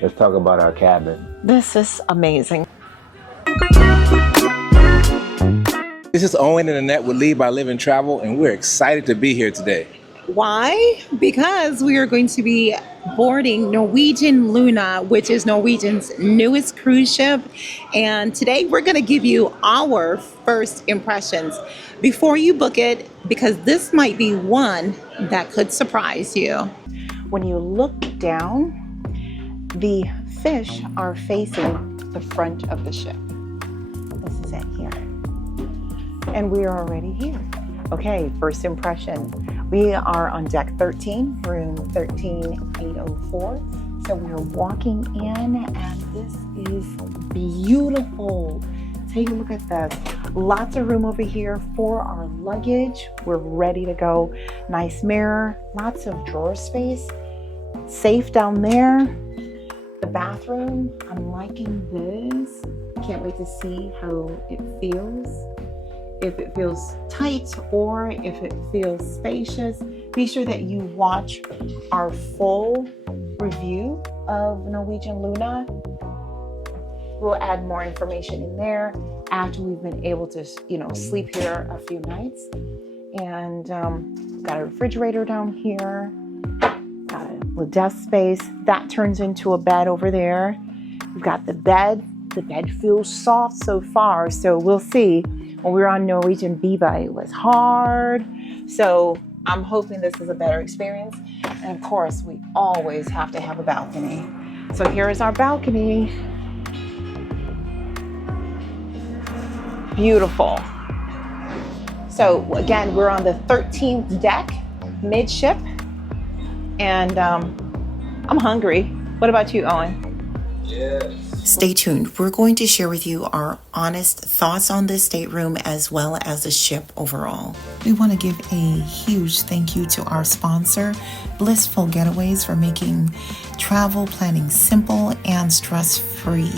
Let's talk about our cabin. This is amazing. This is Owen and Annette with Lead by Live and Travel, and we're excited to be here today. Why? Because we are going to be boarding Norwegian Luna, which is Norwegian's newest cruise ship. And today we're going to give you our first impressions before you book it, because this might be one that could surprise you. When you look down, the fish are facing the front of the ship. This is it here. And we are already here. Okay, first impression. We are on deck 13, room 13804. So we're walking in and this is beautiful. Take a look at this. Lots of room over here for our luggage. We're ready to go. Nice mirror, lots of drawer space. Safe down there. The bathroom, I'm liking this. Can't wait to see how it feels. If it feels tight or if it feels spacious. Be sure that you watch our full review of Norwegian Luna. We'll add more information in there after we've been able to, sleep here a few nights. And we've got a refrigerator down here, got a little desk space. That turns into a bed over there. We've got the bed. The bed feels soft so far, so we'll see. When we were on Norwegian Viva, it was hard. So I'm hoping this is a better experience. And of course, we always have to have a balcony. So here is our balcony. Beautiful. So again, we're on the 13th deck, midship. And I'm hungry. What about you, Owen? Yes. Stay tuned. We're going to share with you our honest thoughts on this stateroom as well as the ship overall. We want to give a huge thank you to our sponsor, Blissful Getaways, for making travel planning simple and stress-free.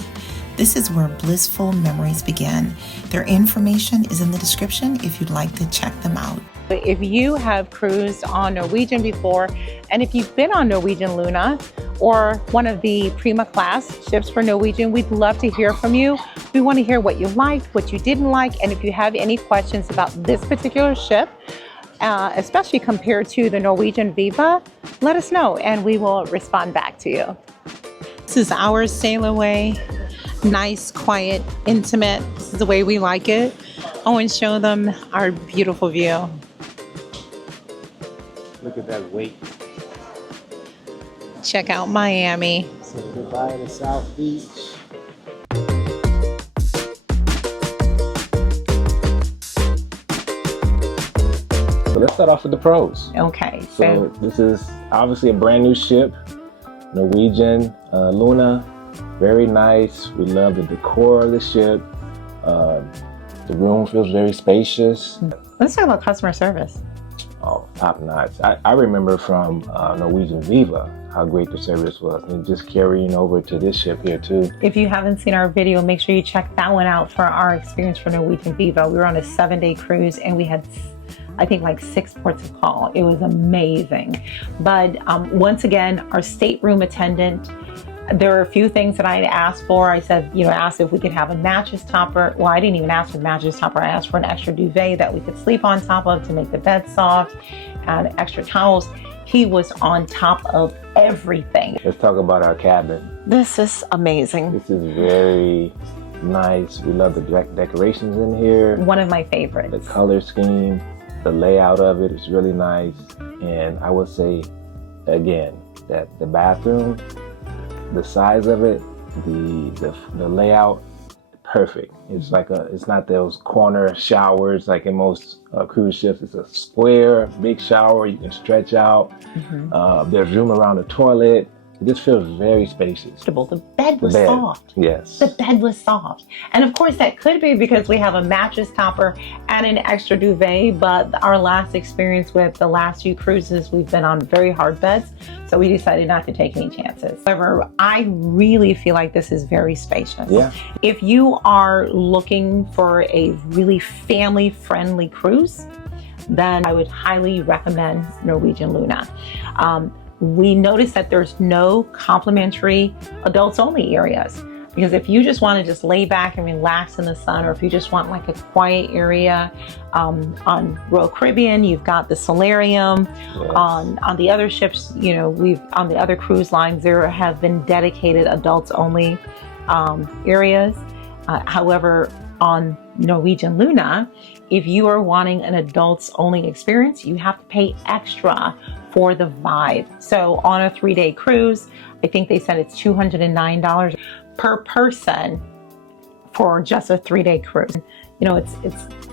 This is where blissful memories begin. Their information is in the description if you'd like to check them out. If you have cruised on Norwegian before, and if you've been on Norwegian Luna or one of the Prima class ships for Norwegian, we'd love to hear from you. We want to hear what you liked, what you didn't like, and if you have any questions about this particular ship, especially compared to the Norwegian Viva, let us know and we will respond back to you. This is our sail away. Nice, quiet, intimate. This is the way we like it. Owen, show them our beautiful view. Look at that weight. Check out Miami. Say goodbye to South Beach. So let's start off with the pros. Okay. So this is obviously a brand new ship, Norwegian Luna. Very nice. We love the decor of the ship. The room feels very spacious. Let's talk about customer service. Oh, top notch. I remember from Norwegian Viva how great the service was, and just carrying over to this ship here too. If you haven't seen our video, make sure you check that one out for our experience for Norwegian Viva. We were on a 7-day cruise and we had, I think, like 6 ports of call. It was amazing. But once again, our stateroom attendant, there were a few things that I had asked for. I said, asked if we could have a mattress topper. Well, I didn't even ask for the mattress topper. I asked for an extra duvet that we could sleep on top of to make the bed soft, and extra towels. He was on top of everything. Let's talk about our cabin. This is amazing. This is very nice. We love the decorations in here. One of my favorites. The color scheme, the layout of it is really nice. And I would say, again, that the bathroom, the size of it, the layout, perfect. It's like it's not those corner showers like in most cruise ships. It's a square, big shower you can stretch out. There's room around the toilet. It just feels very spacious. The bed was soft. Yes. The bed was soft. And of course that could be because we have a mattress topper and an extra duvet, but our last experience with the last few cruises, we've been on very hard beds, so we decided not to take any chances. However, I really feel like this is very spacious. Yeah. If you are looking for a really family-friendly cruise, then I would highly recommend Norwegian Luna. we noticed that there's no complimentary adults only areas. Because if you just want to just lay back and relax in the sun, or if you just want like a quiet area, on Royal Caribbean, you've got the solarium. Yes. On the other ships, you know, on the other cruise lines, there have been dedicated adults only areas. However, on Norwegian Luna, if you are wanting an adults only experience, you have to pay extra for the vibe. So on a 3-day cruise, I think they said it's $209 per person for just a 3-day cruise. You know, it's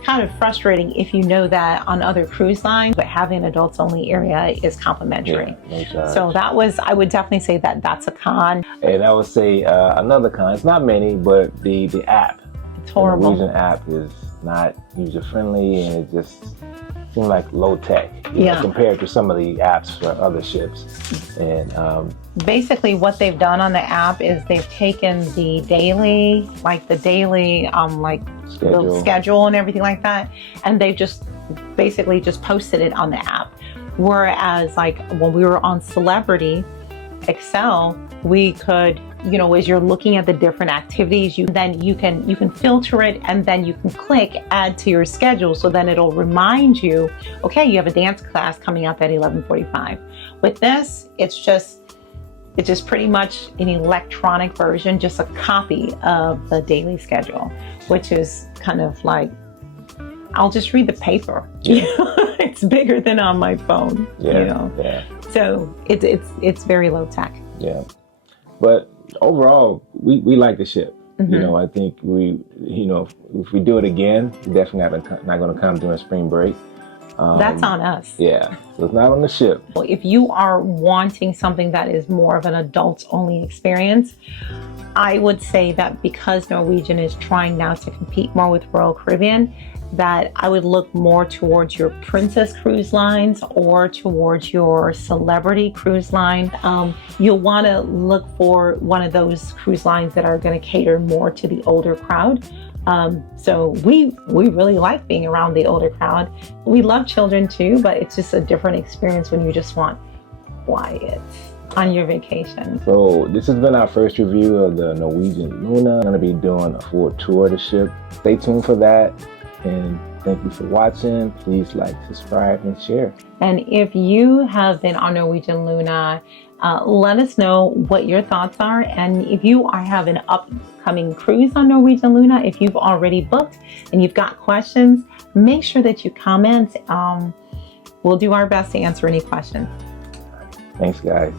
kind of frustrating if you know that on other cruise lines, but having an adults only area is complimentary. Yeah, so I would definitely say that that's a con. And I would say another con, it's not many, but the app. It's horrible. The Norwegian app is not user friendly, and it just seems like low tech, compared to some of the apps for other ships. And basically what they've done on the app is they've taken the daily the schedule and everything like that, and they've just basically just posted it on the app. Whereas like when we were on Celebrity Excel, we could, you know, as you're looking at the different activities, you can filter it, and then you can click add to your schedule. So then it'll remind you, okay, you have a dance class coming up at 11:45. With this, it's just pretty much an electronic version, just a copy of the daily schedule, which is kind of like, I'll just read the paper. Yeah. It's bigger than on my phone. Yeah. You know? Yeah. So it's very low tech. Yeah. But overall, we like the ship. Mm-hmm. You know, I think if we do it again, we're definitely not going to come during spring break. That's on us. Yeah, so it's not on the ship. If you are wanting something that is more of an adults only experience, I would say that because Norwegian is trying now to compete more with Royal Caribbean, that I would look more towards your Princess cruise lines or towards your Celebrity cruise line. You'll want to look for one of those cruise lines that are going to cater more to the older crowd. So we really like being around the older crowd. We love children too, but it's just a different experience when you just want quiet on your vacation. So this has been our first review of the Norwegian Luna. I'm going to be doing a full tour of the ship. Stay tuned for that. And thank you for watching. Please like, subscribe, and share. And if you have been on Norwegian Luna, let us know what your thoughts are. And if you have an upcoming cruise on Norwegian Luna, if you've already booked and you've got questions, make sure that you comment. We'll do our best to answer any questions. Thanks, guys.